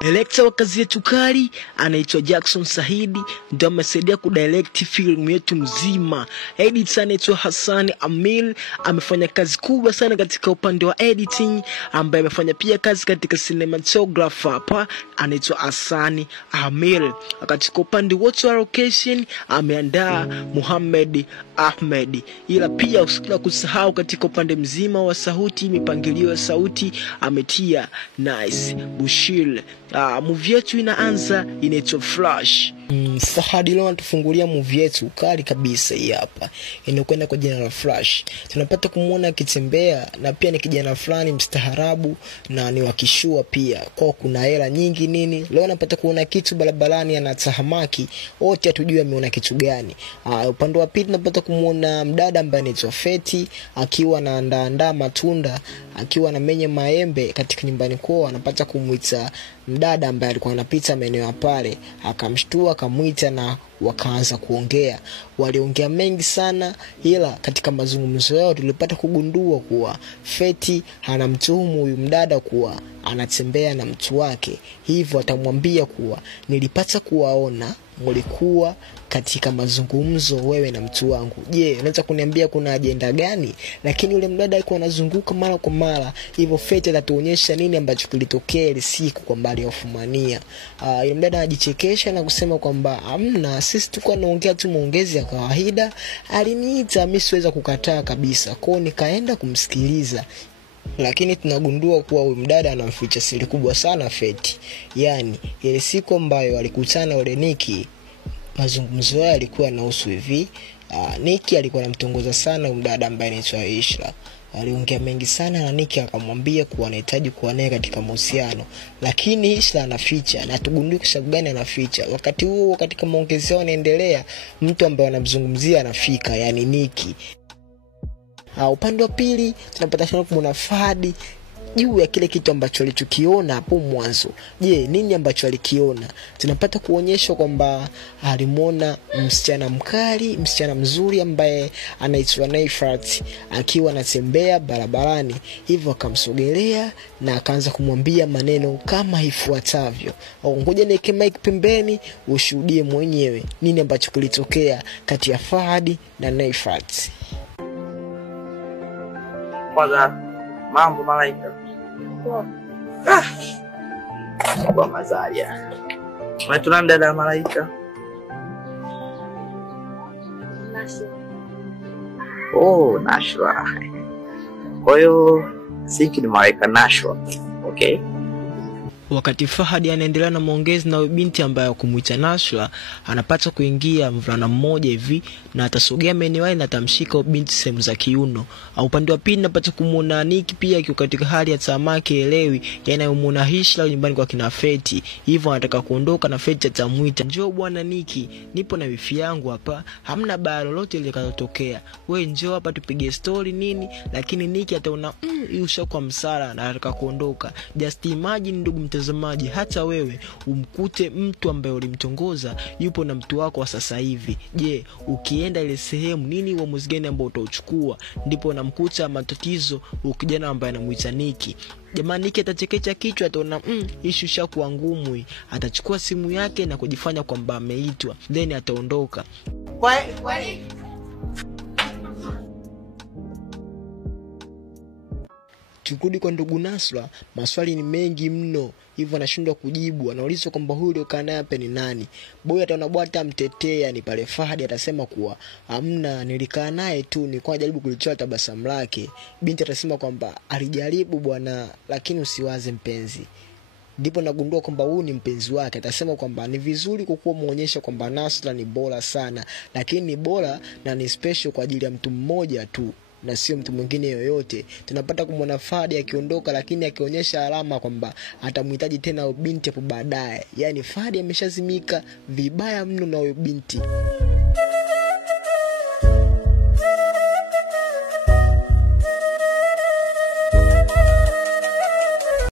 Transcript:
Director wa kazi yetu kali anaitwa Jackson Sahidi, ndio amesaidia kudirect film yetu mzima. Editor anaitwa Hassan Amil, amefanya kazi kubwa sana katika upande wa editing, ambaye amefanya pia kazi katika cinematographer hapa anaitwa Hassan Amil. Katika upande wote wa location ameandaa Muhammad Ahmed. Ila pia usikila kusahau katika upande mzima wa sauti, mipangilio ya sauti ametia Nice Bushil. Movie yetu inaanza, inaitwa Flash. Sahadi leo anatufungulia movie yetu kali kabisa hii hapa. Inakwenda kwa jina la Flash. Tunapata kumuona akitembea, na pia ni kijana fulani mstaharabu na ni wakishua pia. Kwa kuna hela nyingi nini. Leo anapata kuona kitu barabarani anatahamaki, wote hatujui ameona kitu gani. Upande wa pili tunapata kumuona mdada ambaye anaitwa Feti akiwa anaandaa matunda, akiwa anamenya maembe katika nyumbani kwao. Anapata kumuita mdada ambaye alikuwa anapita maeneo pale, akamshtua akamuita na wakaanza kuongea. Waliongea mengi sana, ila katika mazungumzo yao tulipata kugundua kuwa Feti anamtuhumu huyu mdada kuwa anatembea na mtu wake. Hivyo atamwambia kuwa nilipata kuwaona mlikuwa katika mazungumzo wewe na mtu wangu. Je, unaweza kuniambia kuna agenda gani? Lakini yule mdada alikuwa anazunguka mara kwa mara. Hivyo Feti atatuonyesha nini ambacho kilitokea ile siku kwa mbali ya Ufumania. Yule mdada anajichekesha na kusema kwamba hamna, sisi tulikuwa tunaongea tu maongezi ya kawaida. Aliniita, mimi siweza kukataa kabisa. Kwao nikaenda kumsikiliza. Lakini tunagundua kuwa huyu mdada anamficha siri kubwa sana Feti. Yaani ile siku ambayo alikutana wale Niki, mazungumzo yao yalikuwa yanahusu hivi. Niki alikuwa anamtongoza sana huyu mdada ambaye anaitwa Ishla. Aliongea mengi sana na Niki akamwambia kuwa anahitaji kuwa naye katika mahusiano, lakini Ishla anaficha, na tugundue kwa sababu gani anaficha. Wakati huo katika maongezi yao yanaendelea, mtu ambaye anamzungumzia anafika, yani Niki. Upande wa pili tunapata kumuona Fahadi juu ya kile kitu ambacho alichokiona hapo mwanzo. Je, nini ambacho alikiona? Tunapata kuonyeshwa kwamba alimuona msichana mkali, msichana mzuri ambaye anaitwa Naifat akiwa anatembea barabarani. Hivyo akamsogelea na akaanza kumwambia maneno kama ifuatavyo. Ngoja niweke mic pembeni ushuhudie mwenyewe nini ambacho kilitokea kati ya Fahadi na Naifat. Kwanza mambo malaika. Kwa mazalia. Unaitwa dada malaika? Nashwa. Oh, Nashwa. Kwa hiyo siki ni malaika Nashwa. Okay. Wakati Fahadi anaendelea na maongezi na binti ambaye kumuita Nashwa, anapata kuingia mvulana mmoja hivi na atasogea maeneo na atamshika binti sehemu za kiuno. Upande wa pili napata kumuona Niki pia akiwa katika hali ya tamaki elewi, yanayomuona Ishla nyumbani kwa kina Feti. Hivyo anataka kuondoka na Feti atamuita, njoo bwana Niki, nipo na wifi yangu hapa, hamna baya lolote litakayotokea, wewe njoo hapa tupige story nini. Lakini Niki ataona hii ushakuwa msala na anataka kuondoka. Just imagine ndugu mtazamaji, hata wewe umkute mtu ambaye ulimtongoza yupo na mtu wako wa sasa hivi. Je, ukienda ile sehemu nini uamuzi gani ambao utachukua? Ndipo unamkuta matatizo ukijana ambaye anamuita Niki. Jamani, Niki atachekecha kichwa, ataona issue shakuwa ngumu. Atachukua simu yake na kujifanya kwamba ameitwa, then ataondoka. Kwani Tukirudi kwa ndugu Nasra, maswali ni mengi mno, hivyo anashindwa kujibu. Anaulizwa kwamba huyu ndio kana hapa ni nani. Boy ataona bwata mtetea ni pale Fahadi atasema kuwa hamna, nilikaa naye tu, nilikuwa najaribu kulichoa tabasamu lake. Binti atasema kwamba alijaribu bwana, lakini usiwaze mpenzi. Ndipo nagundua kwamba huyu ni mpenzi wake. Atasema kwamba ni vizuri kukuwa muonyesha kwamba Nasra ni bora sana, lakini ni bora na ni special kwa ajili ya mtu mmoja tu na sio mtu mwingine yoyote. Tunapata kumwona Fahadi akiondoka, lakini akionyesha alama kwamba atamhitaji tena binti hapo baadaye. Yani Fahadi ameshazimika vibaya mno na huyo binti.